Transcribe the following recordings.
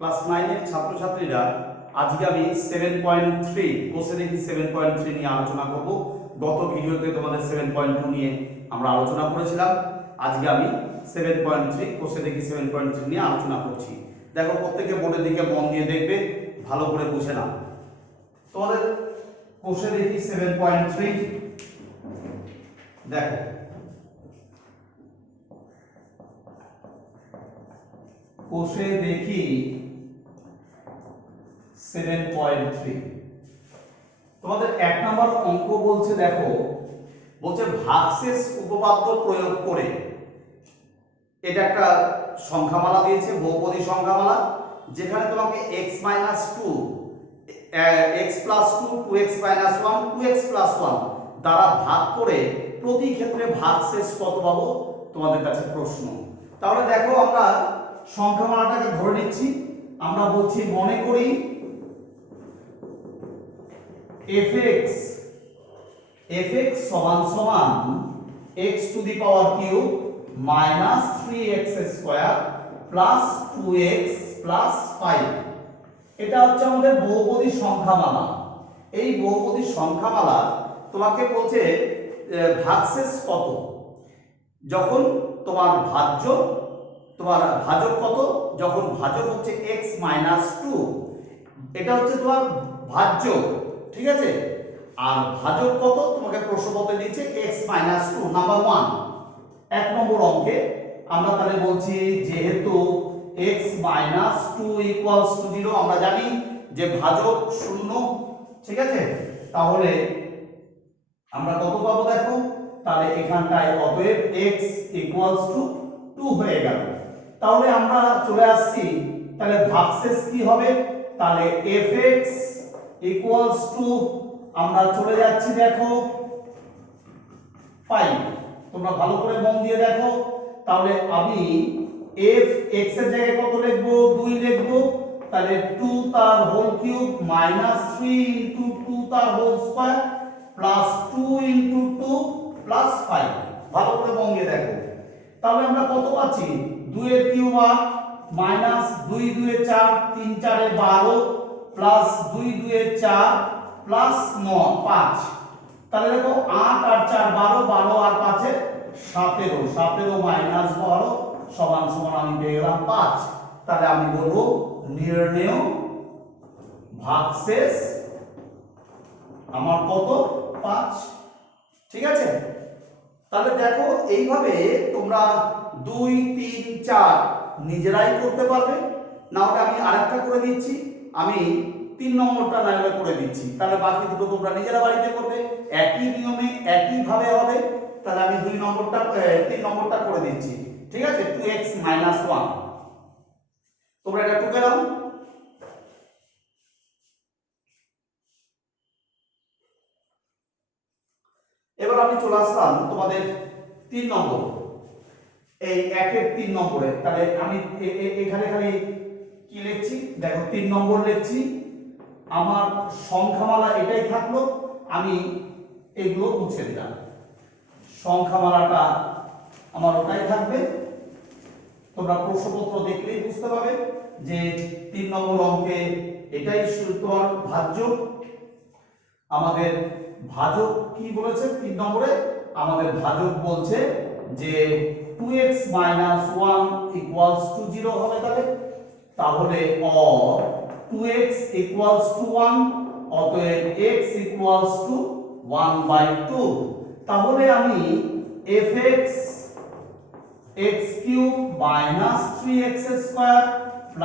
Class 9 এর ছাত্রছাত্রীরা আজকে আমি 7.3 কোষে দেখি 7.3 নিয়ে আলোচনা করব। গত ভিডিওতে তোমাদের 7.2 নিয়ে আমরা আলোচনা করেছিলাম। আজকে আমি 7.3 কোষে দেখি 7.3 নিয়ে আলোচনা করছি। দেখো প্রত্যেকে বোর্ডের দিকে মন দিয়ে দেখবে, ভালো করে বুঝে নাও। তোমাদের কোষে দেখি 7.3 দেখো কোষে দেখি 7.3 তোমাদের 1 নম্বর অঙ্ক বলছে, দেখো বলছে ভাগশেষ উপপাদ্য প্রয়োগ করে, এটা একটা সংখ্যামালা দিয়েছে, বহুপদী সংখ্যামালা, যেখানে তোমাকে x - 2 x + 2 2x - 1 2x + 1 দ্বারা ভাগ করে প্রতি ক্ষেত্রে ভাগশেষ কত পাবো তোমাদের কাছে প্রশ্ন। তাহলে দেখো আমরা সংখ্যামালাটাকে ধরে নিচ্ছি। আমরা বলছি মনে করি fx সমান সমান x two the power cube minus 3x square plus 2x plus 5। এটা হচ্ছে আমাদের বহুপদী সংখ্যামালা। এই বহুপদী সংখ্যামালা তোমাকে বলছে ভাগশেষ কত, যখন তোমার ভাজক কত, যখন ভাজক হচ্ছে x - 2, এটা হচ্ছে তোমার ভাজ্য, ঠিক আছে। আর ভাজক কত তোমাকে প্রশ্নপত্রে দিয়েছে x - 2 নাম্বার 1। 1 নম্বর অঙ্কে আমরা তাহলে বলছি যেহেতু x - 2 = 0, আমরা জানি যে ভাজক 0, ঠিক আছে। তাহলে আমরা কত পাবো দেখো, তাহলে এখানটায় অতএব x = 2 হয়ে গেল। তাহলে আমরা চলে আসছি, তাহলে ভাগশেষ কি হবে, তাহলে fx = আমরা চলে যাচ্ছি দেখো 5। তোমরা ভালো করে মন দিয়ে দেখো। তাহলে আমি fx এর জায়গায় কত লিখব, 2 লিখব। তাহলে 2 তার হোল কিউব মাইনাস 3 ইনটু 2 তার whole square plus 2 into 2 plus 5। ভালো করে মন দিয়ে দেখো। তাহলে আমরা কত পাচ্ছি, 2 এর কিউব 8 মাইনাস 2 2 এ 4 3 4 এ 12 প্লাস 2 2 এ 4 প্লাস 9 5। তাহলে দেখো 8 আর 4 12, 12 আর 5 এ 17, 17 মাইনাস 12 সমান সমান আমি পেয়ে গেলাম 5। তাহলে আমি বলবো নির্ণেয় ভাগশেষ আমার কত, 5, ঠিক আছে। তাহলে দেখো এইভাবে তোমরা 2 3 4 নিজেরাই করতে পারবে, না হলে আমি আরেকটা করে দিচ্ছি, আমি 3 নম্বরটা নাইলে করে দিচ্ছি। তাহলে বাকি দুটো তোমরা নিজেরা বাড়িতে করবে, একই নিয়মে একই ভাবে হবে। তাহলে আমি 3 নম্বরটা করে দিচ্ছি, ঠিক আছে। 2x - 1 তোমরা এটা টুকে দাও। এবার আমি চলে আসলাম তোমাদের 3 নম্বর, এই 1 এর 3 নম্বরে। তাহলে আমি এখানে খালি কি লিখছি দেখো, 3 নম্বর লিখছি। আমার সংখ্যামালা এটাই থাকলো, আমি এগুলো মুছে দিলাম। সংখ্যামালাটা আমার ওটাই থাকবে। তোমরা প্রশ্নপত্র দেখলেই বুঝতে পারবে যে 3 নম্বর অঙ্কে এটাই তোমার ভাজ্য। আমাদের ভাজক কি বলেছে 3 নম্বরে, আমাদের ভাজক বলছে যে 2x - 1 = 0 হবে। তাহলে 2x = 1, অতএব x = 1/2। তাহলে আমি fx x³ - 3x² +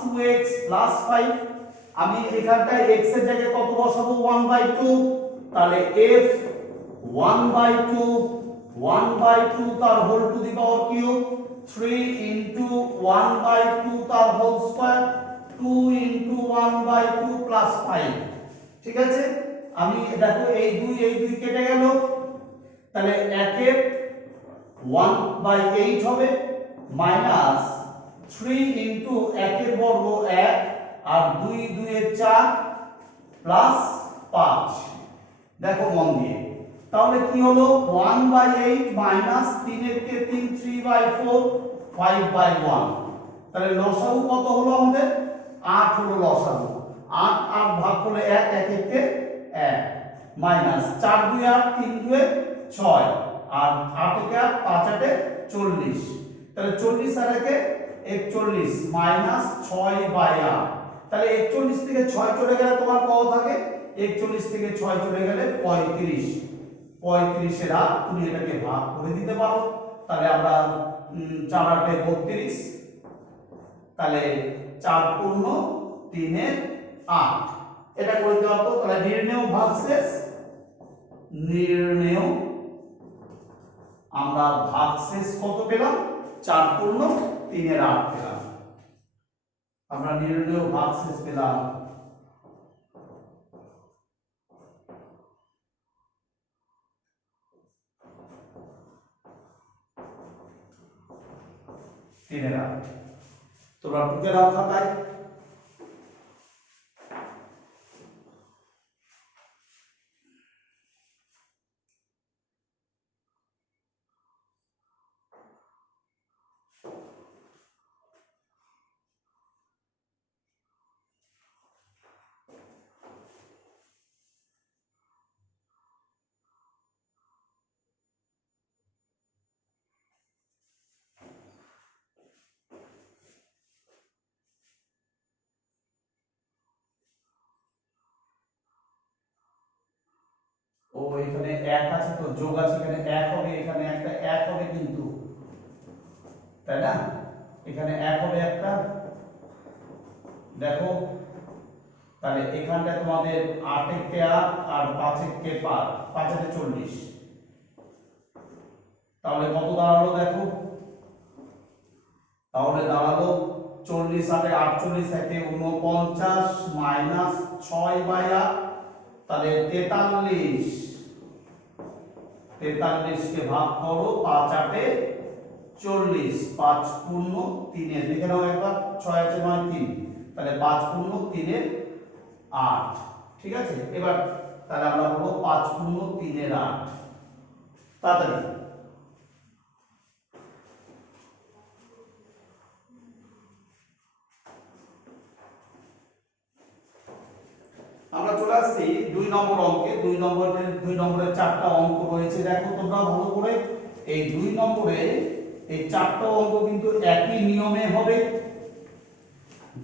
2x + 5, আমি এখানটায় x এর জায়গায় কত বসাবো, 1/2। তাহলে f 1/2 তার whole to the power cube 3 into 1/2 তার হোল স্কয়ার 2 ইনটু 1/2 প্লাস 5, ঠিক আছে। আমি দেখো এই 2 কেটে গেল, তাহলে 1 এর 1/8 হবে মাইনাস 3 ইনটু 1 এর বর্গ 1 আর 2 2 এ 4 প্লাস 5। দেখো মন দিয়ে, তাহলে কি হলো 1/8 মাইনাস 3 এর কে 3 3/4 5/1। তাহলে লসাগু কত হলো আমাদের মাইনাস 4 2 8 3 2 6 আর 8 একে 8 5 8 40, তাহলে 40 আর একে 41 মাইনাস 6/8, তাহলে 41 থেকে 6 চলে গেলে তোমার কত থাকে? 41 থেকে 6 চলে গেলে 35, 35 এর 8 তুমি এটাকে ভাগ করে দিতে পারো, তাহলে আমরা 4 8 32, তাহলে 4 পূর্ণ 3 এর 8 এটা করে দেওয়া তো। তাহলে নির্ণেয় ভাগশেষ, নির্ণেয় আমরা ভাগশেষ কত পেলাম? 4 পূর্ণ 3 এর 8 পেলাম। আমরা নির্ণেয় ভাগশেষ পেলাম 3 এর 8। তোমরা টুকে দাও খাতায়। ও এখানে 1 আছে তো যোগ আছে, এখানে 1 হবে, এখানে একটা 1 হবে কিন্তু, তাই না? এখানে 1 হবে একটা, দেখো তাহলে এখানটা তোমাদের 8 একে 8 আর 5 একে 5, 5 একে 40, তাহলে কত দাঁড়ালো দেখো? তাহলে দাঁড়ালো 40 8 48 একে 49 মাইনাস 6/8, তাহলে 43, 43 কে ভাগ করো 5 8 40, 5 পূর্ণ 3 এর, দেখে নাও একবার 6 আছে 9 3, তাহলে 5 পূর্ণ 3 এর 8, ঠিক আছে? এবার তাহলে আমরা বলবো 5 পূর্ণ 3 এর 8, তাড়াতাড়ি আমরা চলে আসছি 2 নম্বর অঙ্কে। 2 নম্বরের 4টা অঙ্ক রয়েছে, দেখো তোমরা ভালো করে। এই 2 নম্বরে এই 4টা অঙ্ক কিন্তু একই নিয়মে হবে।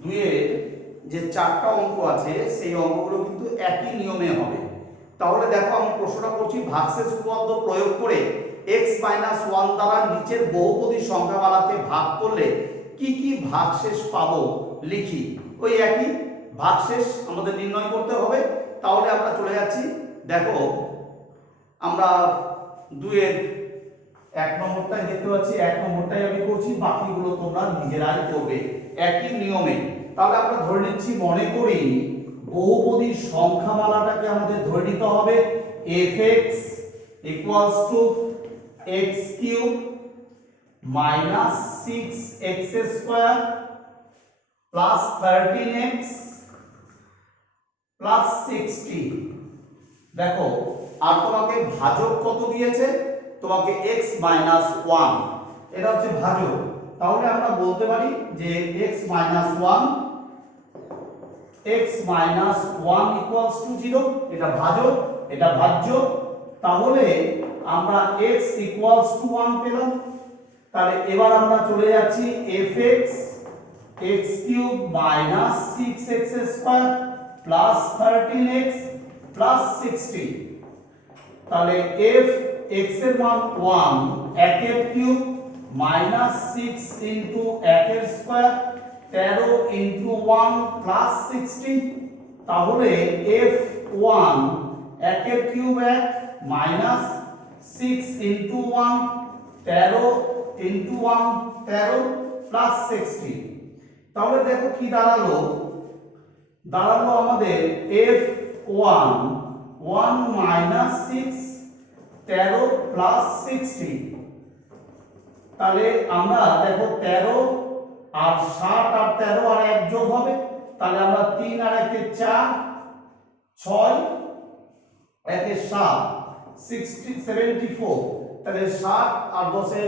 2 এর যে 4টা অঙ্ক আছে সেই অঙ্কগুলো কিন্তু একই নিয়মে হবে। তাহলে দেখো আমি প্রশ্নটা করছি, ভাগশেষ উপপাদ্য প্রয়োগ করে x - 1 দ্বারা নিচের বহুপদী সংখ্যামালাকে ভাগ করলে কি কি ভাগশেষ পাবো লিখি। ওই একই ভাগশেষ আমাদের নির্ণয় করতে হবে। তাহলে আমরা চলে যাচ্ছি, দেখো আমরা 2 এর 1 নম্বরটাই দেখতে পাচ্ছি, 1 নম্বরটাই আমি করছি, বাকিগুলো তোমরা নিজেরাই করবে একই নিয়মে। তাহলে আমরা ধরে নিচ্ছি, মনে করি বহুপদী সংখ্যামালাটাকে আমাদের ধরে নিতে হবে fx = x³ - 6x² plus 13x plus 60। দেখো আর তোমাকে ভাজক কত দিয়েছে? তোমাকে x - 1, এটা হচ্ছে ভাজক। তাহলে আমরা বলতে পারি যে x - 1 = 0, এটা ভাজক, এটা ভাজ্য। তাহলে আমরা x = 1 পেলাম। তাহলে এবার আমরা চলে যাচ্ছি fx x³ - 6x² plus 13x plus 60। তাহলে f x এর মান 1, 1 এর কিউব minus 6 into 1 এর স্কয়ার 13 into 1 plus 60। তাহলে f1 1 এর cube 1 minus 6 into 1 13 into 1 13 plus 60। তাহলে দেখো কি দাঁড়ালো? দাঁড়ালো আমাদের f1 1 minus 6 13 plus 60। তাহলে আমরা দেখো 13 আর 60 আর 13 আর 1 যোগ হবে, তাহলে আমরা 3 আর 1 এ 4 6 1 এ 7 60 74। তাহলে 7 আর 10 এ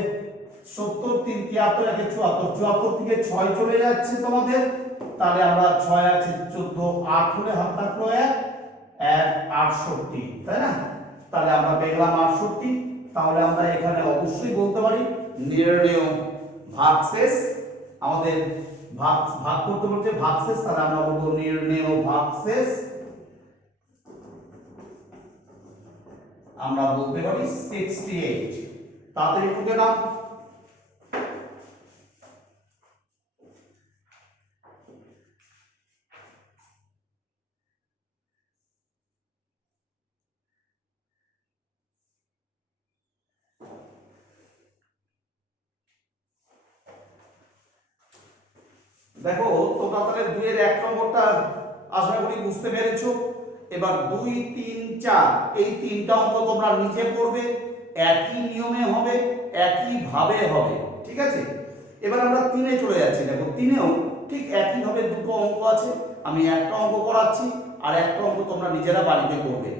70 3 73 1 এ 74, 74 থেকে 6 চলে যাচ্ছে তোমাদের। তাহলে আমরা 6 আছে 14 8 হলে হাত থাকলো 1 68, তাই না? তাহলে আমরা পেলাম 68। তাহলে আমরা এখানে অবশ্যই বলতে পারি নির্ণেয় ভাগশেষ। আমাদের ভাগ ভাগ করতে বলছে ভাগশেষ, তাহলে আমরা বলবো নির্ণেয় ভাগশেষ। আমরা বলতে পারি 68। তাড়াতাড়ি টুকে দাও। দেখো তোমরা তাহলে 2 এর 1 নম্বরটা আশা করি বুঝতে পেরেছো। এবার 2, 3, 4 এই তিনটা অঙ্ক তোমরা নিচে পড়বে, একই নিয়মে হবে, একই ভাবে হবে, ঠিক আছে? এবার আমরা 3 এ চলে যাচ্ছি। দেখো 3 এও ঠিক একই ভাবে দুটো অঙ্ক আছে, আমি একটা অঙ্ক করাচ্ছি আর একটা অঙ্ক তোমরা নিজেরা বাড়িতে করবে।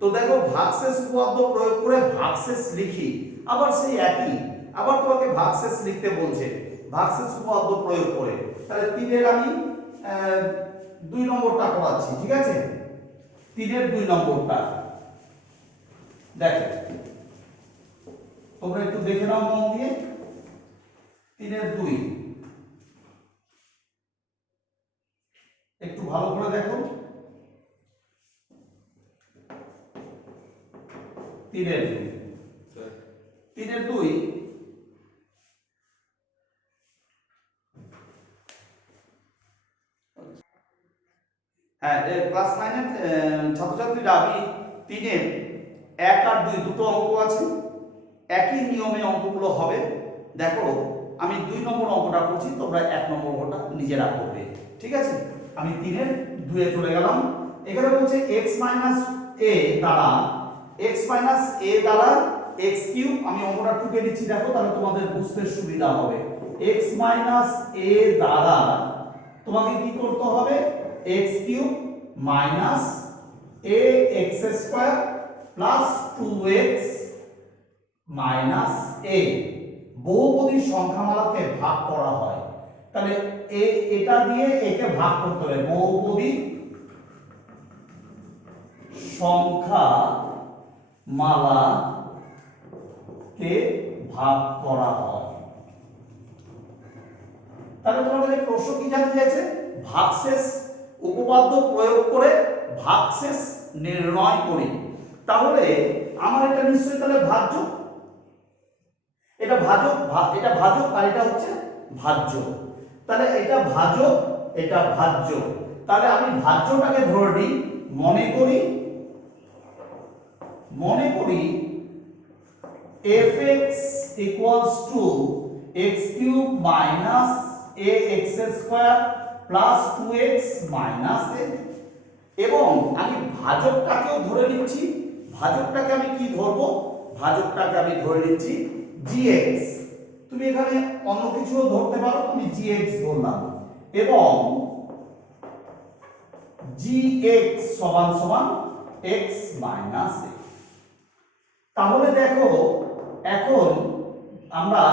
তো দেখো ভাগশেষ উপপাদ্য প্রয়োগ করে ভাগশেষ লিখি, আবার সেই একই, আবার তোমাকে ভাগশেষ লিখতে বলছে ভাগশেষ উপপাদ্য প্রয়োগ করে। তাহলে 3 এর আমি 2 নম্বরটা করাচ্ছি, ঠিক আছে? 3 এর 2 নম্বরটা দেখো, তোমরা একটু দেখে নাও মন দিয়ে। 3 এর 2 একটু ভালো করে দেখো। 3 এর 2 3 এর 2 হ্যাঁ, ক্লাস 9 এর ছাত্রছাত্রীরা আমি 3 এর 1 আর 2 দুটো অঙ্ক আছে, একই নিয়মে অঙ্কগুলো হবে। দেখো আমি 2 নম্বর অঙ্কটা করছি, তোমরা 1 নম্বর অঙ্কটা নিজেরা করবে, ঠিক আছে? আমি 3 এর 2 এ চলে গেলাম। এখানে বলছে x a দ্বারা x কিউব। আমি অঙ্কটা টুকে দিচ্ছি, দেখো তাহলে তোমাদের বুঝতে সুবিধা হবে। x a দ্বারা তোমাকে কি করতে হবে? x cube minus ax square plus 2x minus a। বহুপদী সংখ্যামালাকে ভাগ করা হয়, তাহলে এটা দিয়ে একে ভাগ করতে হবে। বহুপদী সংখ্যামালাকে ভাগ করা হয়। তাহলে তোমাদের প্রশ্ন কি জানতে চাইছে? ভাগশেষ উপপাদ্য প্রয়োগ করে ভাগশেষ নির্ণয় করি। তাহলে আমার এটা নিশ্চয়ই তাহলে ভাজ্য, এটা ভাজক, এটা ভাজক আর এটা হচ্ছে ভাজ্য। তাহলে এটা ভাজক, এটা ভাজ্য। তাহলে আমি ভাজ্যটাকে ধরে নিই, মনে করি fx equals to x cube minus ax square plus 2x minus a। এবং আমি ভাজকটাকেও ধরে নিচ্ছি। ভাজকটাকে আমি কি ধরবো? ভাজকটাকে আমি ধরে নিচ্ছি gx। তুমি এখানে অন্য কিছুও ধরতে পারো, আমি gx ধরলাম। এবং gx সমান সমান x minus a। তাহলে দেখো এখন আমরা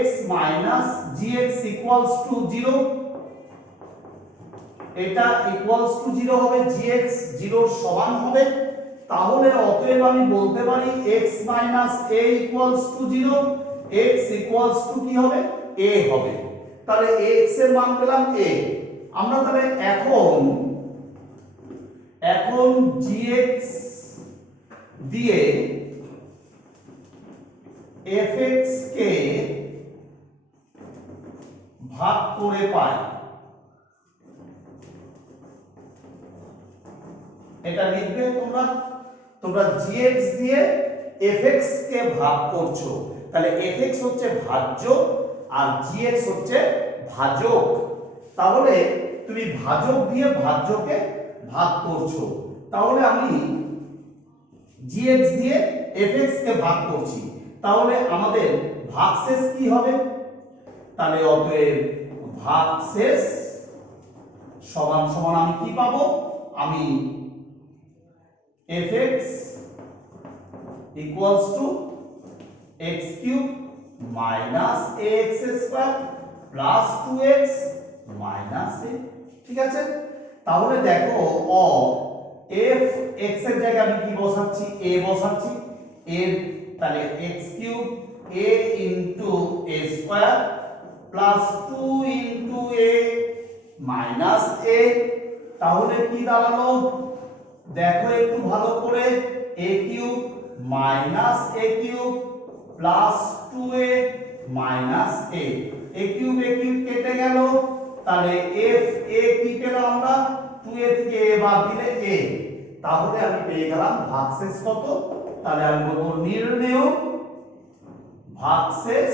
x minus gx equals to 0, এটা equals to 0 হবে, gx 0 এর সমান হবে। তাহলে অতএব আমি বলতে পারি x minus a equals to 0, x equals to কি হবে? a হবে। তাহলে x এর মান পেলাম a। আমরা তাহলে এখন gx দিয়ে fx কে ভাগ করে পাই। এটা লিখবে তোমরা gx দিয়ে fx কে ভাগ করছো, তাহলে fx হচ্ছে ভাজ্য আর gx হচ্ছে ভাজক। তাহলে তুমি ভাজক দিয়ে ভাজ্যকে ভাগ করছো, তাহলে আমি gx দিয়ে fx কে ভাগ করছি। তাহলে আমাদের ভাগশেষ কি হবে? তাহলে অতএব ভাগশেষ সমান সমান আমি কি পাবো? আমি fx equals to x cube minus ax square plus 2x minus a। ঠিক আছে? তাহলে দেখো f x এর জায়গায় আমি কি বসাচ্ছি a বসাচ্ছি a তাহলে x cube a into a square plus 2 into a minus a তাহলে কি দাঁড়ালো দেখো একটু ভালো করে a cube minus a cube plus 2a minus a cube কেটে গেল তাহলে f a কি পেলাম আমরা 2a থেকে a বাদ দিলে a তাহলে আমি পেয়ে গেলাম ভাগশেষ কত তাহলে আমি বলবো নির্ণেয় ভাগশেষ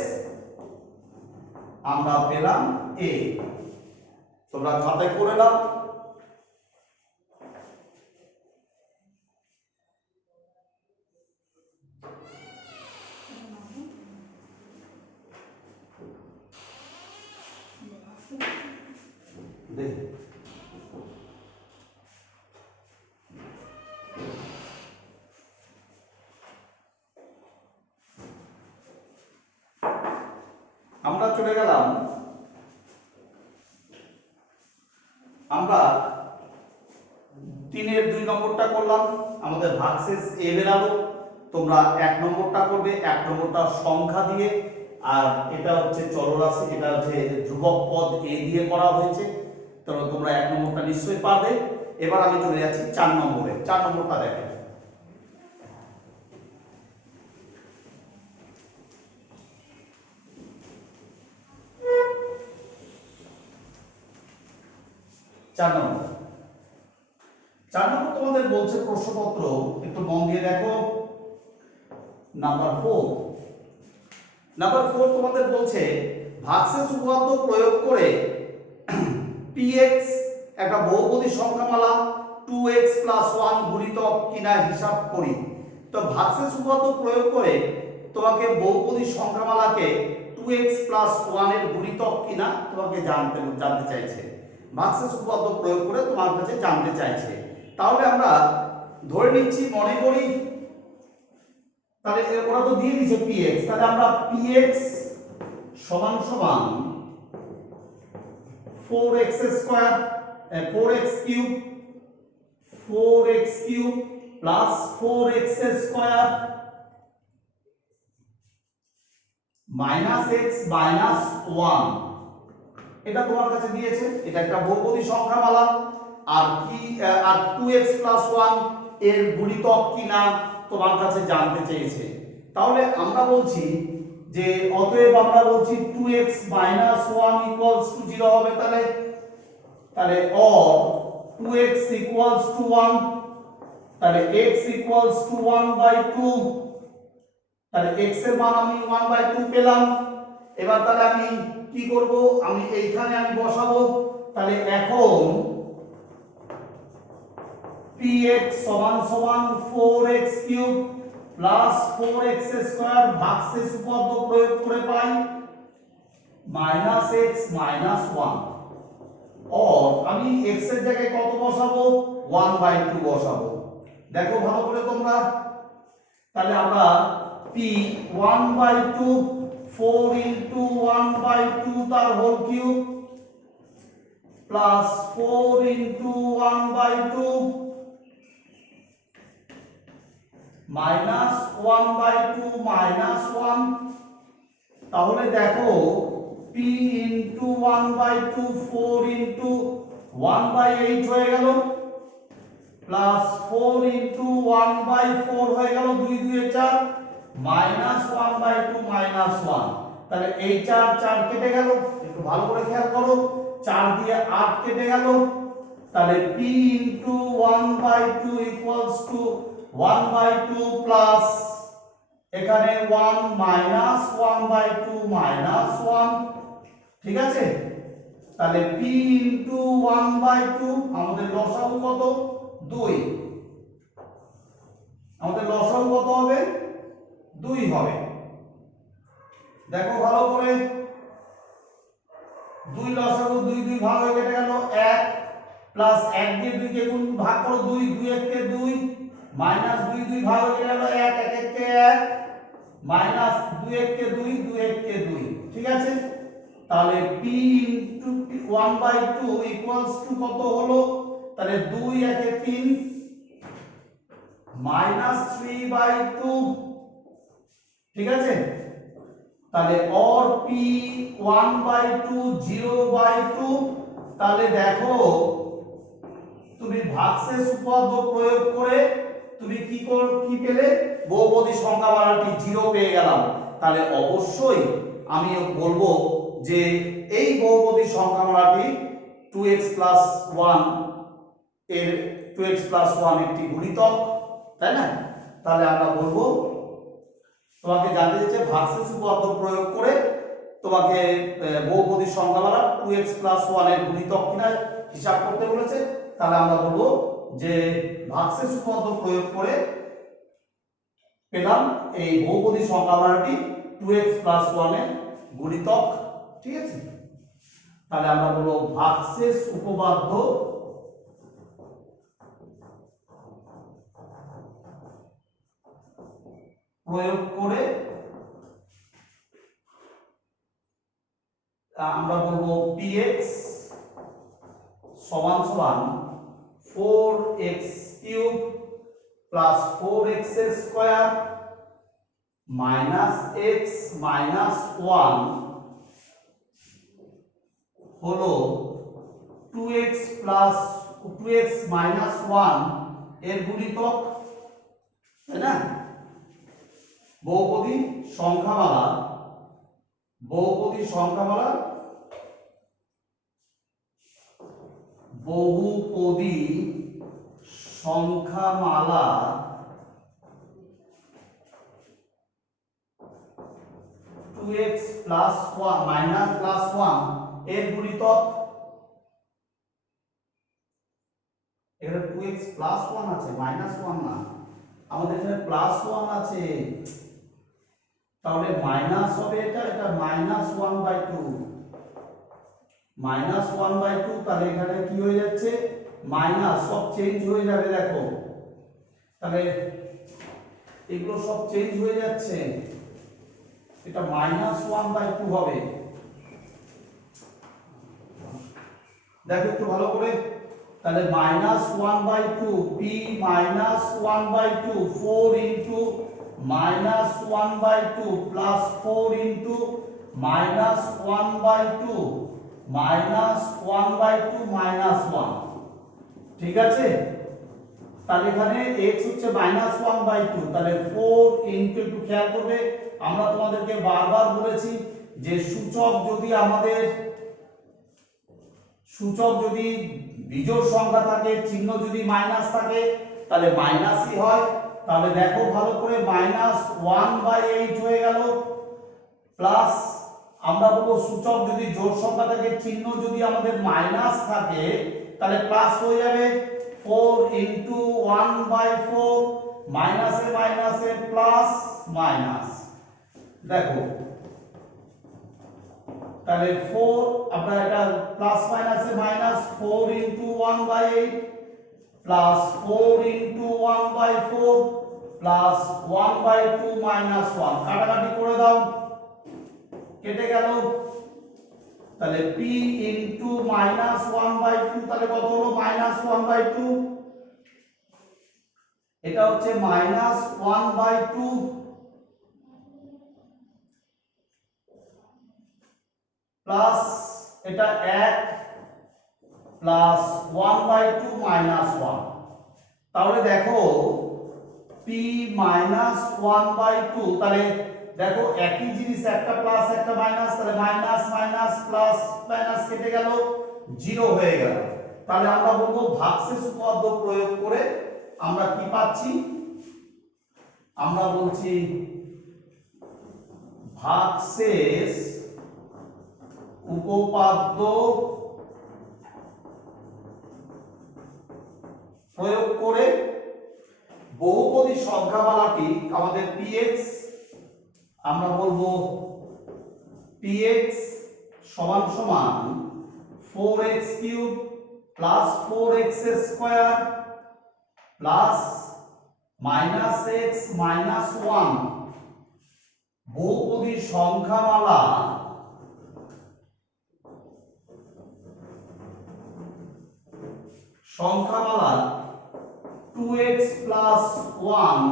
আমরা পেলাম a তোমরা খাতায় করে নাও আমরা চলে গেলাম আমরা 3 এর 2 নম্বরটা করলাম আমাদের ভাগশেষ a বেরালো তোমরা 1 নম্বরটা করবে 1 নম্বরটা সংখ্যা দিয়ে আর এটা হচ্ছে চলরাশি এটা হচ্ছে ধ্রুবক পদ a দিয়ে করা হয়েছে তাহলে তোমরা 1 নম্বরটা নিশ্চয়ই পাবে এবার আমি চলে যাচ্ছি 4 নম্বরে 4 নম্বরটা দেখো চার নম্বর তোমাদের বলছে প্রশ্নপত্র একটু মন দিয়ে দেখো নাম্বার 4 তোমাদের বলছে ভাগশেষ উপপাদ্য প্রয়োগ করে px একটা বহুপদী সংখ্যামালা 2x + 1 গুণিতক কিনা হিসাব করি তো ভাগশেষ উপপাদ্য প্রয়োগ করে তোমাকে বহুপদী সংখ্যামালাকে 2x + 1 এর গুণিতক কিনা তোমাকে জানতে চাইছে ভাগশেষ উপপাদ্য প্রয়োগ করে তোমার কাছে জানতে চাইছে তাহলে আমরা ধরে নিচ্ছি মনে করি তাহলে ওরা তো দিয়ে দিয়েছে px তাহলে আমরা px সমান সমান 4x cube plus 4x square minus x minus 1 এটা তোমার কাছে দিয়েছে এটা একটা বহুপদী সংখ্যামালা আর কি আর 2x + 1 এর গুণিতক কিনা তোমার কাছে জানতে চেয়েছে তাহলে আমরা বলছি যে অতএব আমরা বলছি 2x - 1 = 0 হবে তাহলে or 2x = 1 তাহলে x = 1/2 তাহলে x এর মান আমি 1/2 পেলাম এবার তাহলে আমি কি করব আমি এইখানে আমি বসাবো তাহলে এখন px = 4x³ plus 4x square ভাগশেষ উপপাদ্য প্রয়োগ করে পাই -x - 1 और আমি x এর জায়গায় কত বসাবো 1/2 বসাবো দেখো ভালো করে তোমরা তাহলে আমরা p 1/2 4 * 1/2 তার হোল কিউব প্লাস 4 * 1/2 -1/2 -1 তাহলে দেখো p * 1/2 4 * 1/8 হয়ে গেল প্লাস 4 * 1/4 হয়ে গেল 2 2 4 -1/2 -1 তাহলে এই 4 কেটে গেল একটু ভালো করে খেয়াল করো 4 দিয়ে 8 কেটে গেল তাহলে p * 1/2 = 1/2 প্লাস এখানে 1 -1/2 -1 ঠিক আছে তাহলে p * 1/2 আমাদের লসাগু কত 2 আমাদের লসাগু কত হবে 2 হবে দেখো ভালো করে 2 লসাগু 2 2 ভাগ হয়ে কেটে গেল 1 প্লাস 1 দিয়ে 2 কে গুণ ভাগ করো 2 2 1 কে 2 মাইনাস 2 2 ভাগ হয়ে গেল 1 1 কে 1 মাইনাস 2 1 কে 2 2 1 কে 2 ঠিক আছে তাহলে p * 1/2 = কত হলো তাহলে 2 1 এ 3 -3/2, ঠিক আছে। তাহলে or p 1/2 0/2, তাহলে দেখো তুমি ভাগশেষ উপপাদ্য প্রয়োগ করে তুমি কি পেলে, বহুপদী সংখ্যা বাড়াটি 0 পেয়ে গেলাম। তাহলে অবশ্যই আমি বলবো যে এই বহুপদী সংখ্যা বাড়াটি 2x + 1 এর 2x + 1 একটি গুণিতক, তাই না? তাহলে আমরা বলবো তোমাকে জানতে দিচ্ছে ভাগশেষ উপপাদ্য প্রয়োগ করে তোমাকে বহুপদী সংখ্যা বাড়া 2x + 1 এর গুণিতক কিনা হিসাব করতে বলেছে। তাহলে আমরা বলবো যে ভাগশেষ উপপাদ্য প্রয়োগ করে পেলাম এই বহুপদী সংখ্যা বাড়াটি 2x + 1 এর গুণিতক, ঠিক আছে। তাহলে আমরা বলবো ভাগশেষ উপপাদ্য প্রয়োগ করে আমরা বলবো px = 4x³ + 4x² - x - 1 হলো 2x - 1 এর গুণিতক, তাই না? বহুপদী সংখ্যামালা বহুপদী সংখ্যামালা 2x + 1 -+1 এর গুণিতক, এখানে 2x + 1 আছে, -1 না, আমাদের এখানে +1 আছে, তাহলে মাইনাস হবে এটা -1/2, -1/2, তাহলে এখানে কি হয়ে যাচ্ছে, মাইনাস, সব চেঞ্জ হয়ে যাবে, দেখো তাহলে এগুলো সব চেঞ্জ হয়ে যাচ্ছে, এটা -1/2 হবে, দেখো একটু ভালো করে, তাহলে -1/2 p -1/2 4 * -1/2 + 4 * -1/2 -1/2 -1, ঠিক আছে। তাহলে এখানে x হচ্ছে -1/2, তাহলে 4 একটু খেয়াল করবে, আমরা তোমাদেরকে বারবার বলেছি যে সূচক যদি বিজোড় সংখ্যা থাকে, চিহ্ন যদি মাইনাস থাকে তাহলে মাইনাসই হয়। তাহলে দেখো ভালো করে, -1/8 হয়ে গেল, প্লাস আমরা বলবো সূচক যদি জোড় সংখ্যা থাকে, চিহ্ন যদি আমাদের মাইনাস থাকে তাহলে প্লাস হয়ে যাবে, 4 * 1/4, মাইনাসে মাইনাসে প্লাস মাইনাস, দেখো তাহলে 4 আমরা এটা প্লাস মাইনাসে মাইনাস, 4 * 1/8 প্লাস 4 * 1/4 প্লাস 1/2 -1, কাটাকাটি করে দাও, কেটে গেল, তাহলে p * -1/2, তাহলে কত হলো, -1/2, এটা হচ্ছে -1/2 প্লাস এটা 1 প্লাস 1/2 -1, তাহলে দেখো p -1/2, তাহলে দেখো একই জিনিস, একটা প্লাস একটা মাইনাস, তাহলে মাইনাস মাইনাস প্লাস মাইনাস কেটে গেল, 0 হয়ে গেল। তাহলে আমরা বলবো ভাগশেষ উপপাদ্য প্রয়োগ করে আমরা কি পাচ্ছি, আমরা বলছি ভাগশেষ উপপাদ্য প্রয়োগ করে বহুপদী সংখ্যামালাটি আমাদের px, আমরা বলবো px = 4x³ + 4x² plus -x - 1 বহুপদী সংখ্যামালা 2x প্লাস 1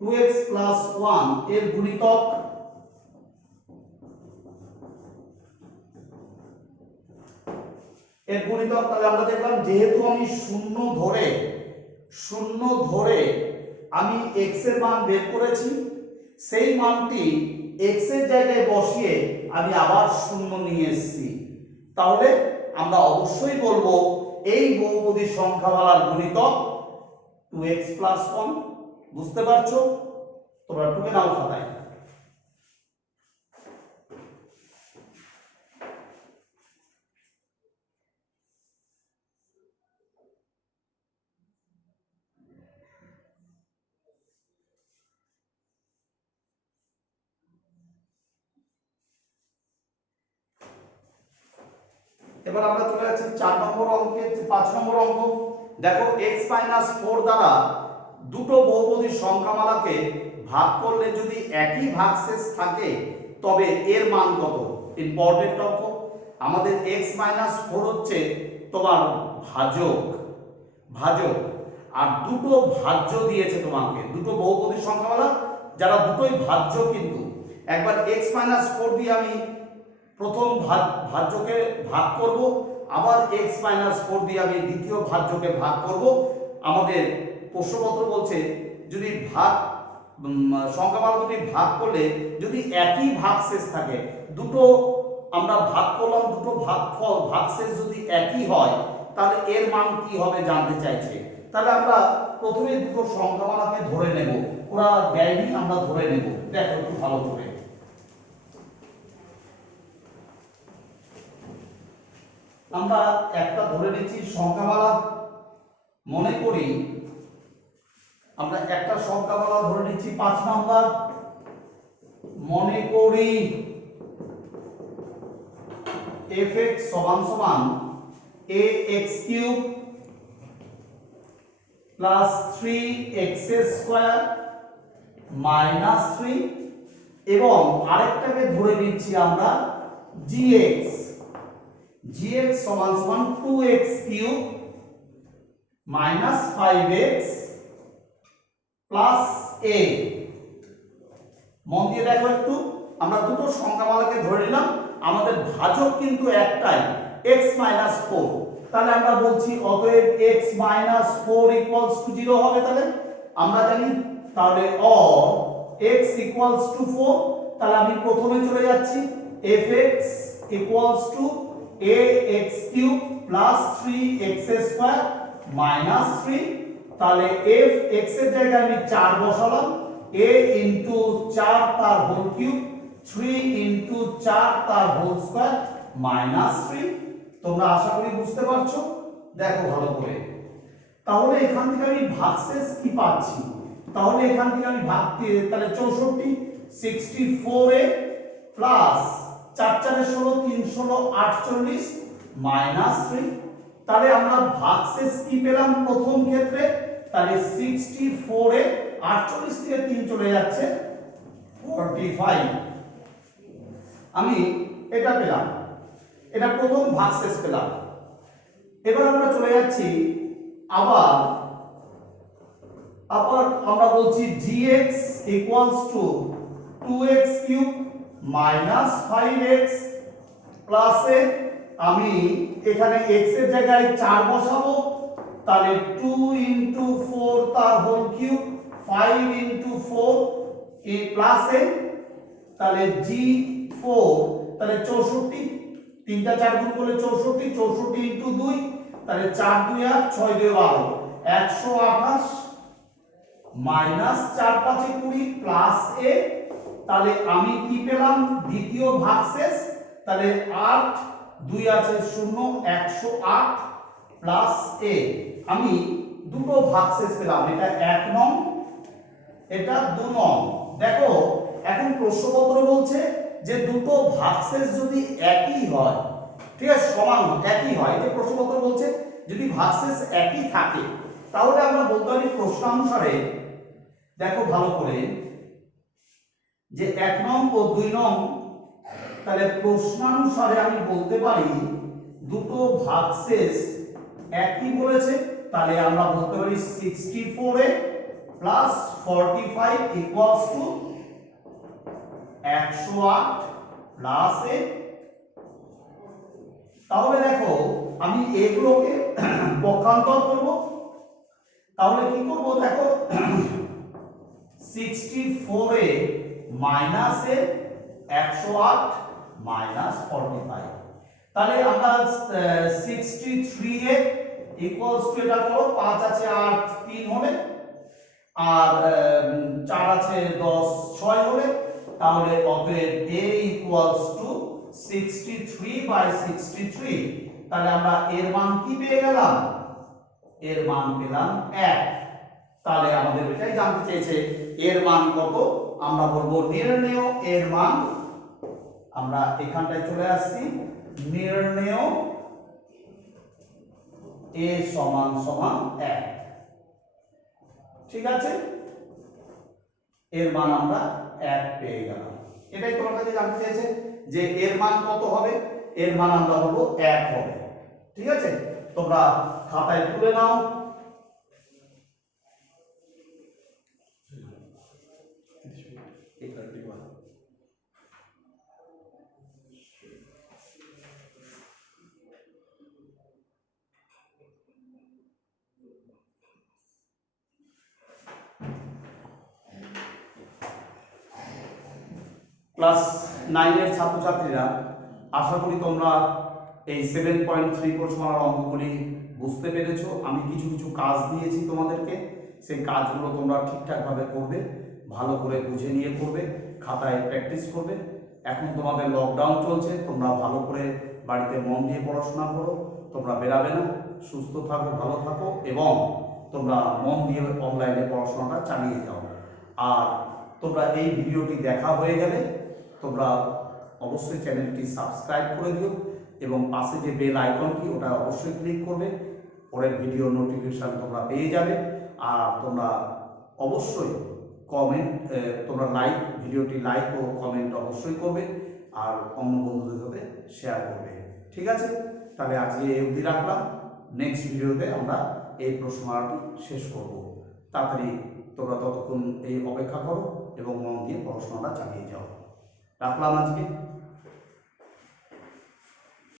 2x প্লাস 1 এর গুণিতক তাহলে আমরা দেখলাম যেহেতু আমি শূন্য ধরে আমি x এর মান বের করেছি, সেই মানটি x এর জায়গায় বসিয়ে আমি আবার শূন্য নিয়ে এসেছি, তাহলে আমরা অবশ্যই বলবো এই বহুপদী সংখ্যামালার গুণিতক 2x প্লাস 1। বুঝতে পারছো? তোমরা টুকে নাও খাতায়। এবার আমরা চলে যাচ্ছি 4 নম্বর অঙ্কে, 5 নম্বর অঙ্ক। দেখো x 4 দ্বারা দুটো বহুপদী সংখ্যামালাকে ভাগ করলে যদি একই ভাগশেষ থাকে তবে এর মান কত? ইম্পর্টেন্ট অঙ্ক। আমাদের x 4 হচ্ছে তোমার ভাজক আর দুটো ভাজ্য দিয়েছে তোমাকে, দুটো বহুপদী সংখ্যামালা যারা দুটোই ভাজ্য, কিন্তু একবার x 4 দিয়ে আমি প্রথম ভাজ্যকে ভাগ করব, আবার x 4 দিয়ে আমি দ্বিতীয় ভাজ্যকে ভাগ করব। আমাদের প্রশ্নপত্র বলছে যদি সংখ্যামালা দুটি ভাগ করলে যদি একই ভাগশেষ থাকে, দুটো আমরা ভাগ করলাম, দুটো ভাগশেষ যদি একই হয় তাহলে এর মান কি হবে জানতে চাইছে। তাহলে আমরা প্রথমে দুটো সংখ্যামালাকে ধরে নেব, ওরা দেয়নি, আমরা ধরে নেব। দেখো একটু ভালো করে, আমরা একটা ধরে নিচ্ছি সংখ্যামালা। মনে করি আমরা একটা সংখ্যামালা ধরে নিচ্ছি 5 নাম্বার। মনে করি fx সমান সমান ax³ প্লাস 3x² মাইনাস 3, এবং আরেকটাকে ধরে নিচ্ছি আমরা gx সমান সমান 2x³ minus 5x plus a। মন দিয়ে দেখো একটু, আমরা দুটো সংখ্যামালাকে ধরে নিলাম, আমাদের ভাজক কিন্তু একটাই, x 4। তাহলে আমরা বলছি অতএব x 4 0 হবে। তাহলে আমরা জানি, তাহলে x 4, তাহলে আমি প্রথমে চলে যাচ্ছি fx ax³ plus 3x² minus 3। তাহলে f x এর জায়গায় আমি 4 বসালাম, a ইনটু 4 তার হোল কিউব, 3 ইনটু 4 তার হোল স্কয়ার মাইনাস 3। তোমরা আশা করি বুঝতে পারছো। দেখো ভালো করে, তাহলে এখান থেকে আমি ভাগশেষ কি পাচ্ছি? তাহলে এখান থেকে আমি ভাগ দিয়ে, তাহলে 64 64a প্লাস 4 4 16 3 16 48 মাইনাস 3। তাহলে আমরা ভাগশেষ কি পেলাম প্রথম ক্ষেত্রে? তাহলে 64 এ 48 থেকে 3 চলে যাচ্ছে 45, আমি এটা পেলাম, এটা প্রথম ভাগশেষ পেলাম। এবার আমরা চলে যাচ্ছি আবার আমরা বলছি gx equals to 2x³ minus 5x plus a, আমি এখানে x এর জায়গায় 4 বসাবো, তাহলে 2 ইনটু 4 তার হোল কিউব, 5 ইনটু 4 এ প্লাস এ, তাহলে g4, তাহলে 64, 3টা 4 গুণ করলে 64, 64 ইনটু 2, তাহলে 4 2 8 6 2 12 128 মাইনাস 4 5 20 প্লাস এ। তাহলে আমি কি পেলাম? দ্বিতীয় ভাগশেষ, তাহলে 8 2 আছে 0 108 প্লাস এ। আমি দুটো ভাগশেষ পেলাম, এটা 1 নং, এটা 2 নং। দেখো এখন প্রশ্নপত্র বলছে যে দুটো ভাগশেষ যদি একই হয়, ঠিক আছে, সমান একই হয়, যে প্রশ্নপত্র বলছে যদি ভাগশেষ একই থাকে তাহলে আমরা বলতে পারি প্রশ্নানুসারে, দেখো ভালো করে, যে 1 নং ও 2 নং, তাহলে প্রশ্নানুসারে আমি বলতে পারি দুটো ভাগশেষ একই বলেছে, তাহলে আমরা বলতে পারি 64a plus 45 equals to 108 plus a। তাহলে দেখো আমি এগুলোকে পক্ষান্তর করব। তাহলে কি করব দেখো 64a মাইনাস a 108 মাইনাস 45। তাহলে আমরা 63a ইকুয়ালস টু এটা করো 5 আছে 8 3 হবে আর 4 আছে 10 6 হবে। তাহলে অতএব a ইকুয়ালস টু 63/63। তাহলে আমরা এর মান কি পেয়ে গেলাম? এর মান পেলাম 1। তাহলে আমাদের এটাই জানতে চেয়েছে এর মান কত। আমরা বলবো নির্ণেয় এর মান। আমরা এখানটায় চলে আসছি, নির্ণেয় a সমান সমান 1। ঠিক আছে, এর মান আমরা 1 পেয়ে গেলাম। এটাই তোমার কাছে জানতে চেয়েছে যে এর মান কত হবে। এর মান আমরা বলবো 1 হবে। ঠিক আছে, তোমরা খাতায় তুলে নাও। ক্লাস 9 এর ছাত্রছাত্রীরা, আশা করি তোমরা এই 7.3 প্রশ্নমালার অঙ্কগুলি বুঝতে পেরেছো। আমি কিছু কিছু কাজ দিয়েছি তোমাদেরকে, সেই কাজগুলো তোমরা ঠিকঠাকভাবে করবে, ভালো করে বুঝে নিয়ে করবে, খাতায় প্র্যাকটিস করবে। এখন তোমাদের লকডাউন চলছে, তোমরা ভালো করে বাড়িতে মন দিয়ে পড়াশোনা করো। তোমরা বেরাবে না, সুস্থ থাকো, ভালো থাকো এবং তোমরা মন দিয়ে অনলাইনে পড়াশোনাটা চালিয়ে যাও। আর তোমরা এই ভিডিওটি দেখা হয়ে গেলে তোমরা অবশ্যই চ্যানেলটি সাবস্ক্রাইব করে দিও এবং পাশে যে বেল আইকনটি ওটা অবশ্যই ক্লিক করবে। পরের ভিডিও নোটিফিকেশন তোমরা পেয়ে যাবে। আর তোমরা অবশ্যই কমেন্ট, তোমরা ভিডিওটি লাইক ও কমেন্ট অবশ্যই করবে আর অন্য বন্ধুদের সাথে শেয়ার করবে। ঠিক আছে, তাহলে আজকে এই অবধি রাখলাম। নেক্সট ভিডিওতে আমরা এই প্রশ্নমালাটি শেষ করব। তাড়াতাড়ি তোমরা ততক্ষণ এই অপেক্ষা করো এবং মন দিয়ে পড়াশোনাটা চালিয়ে যাও। রাখলাম আজকে।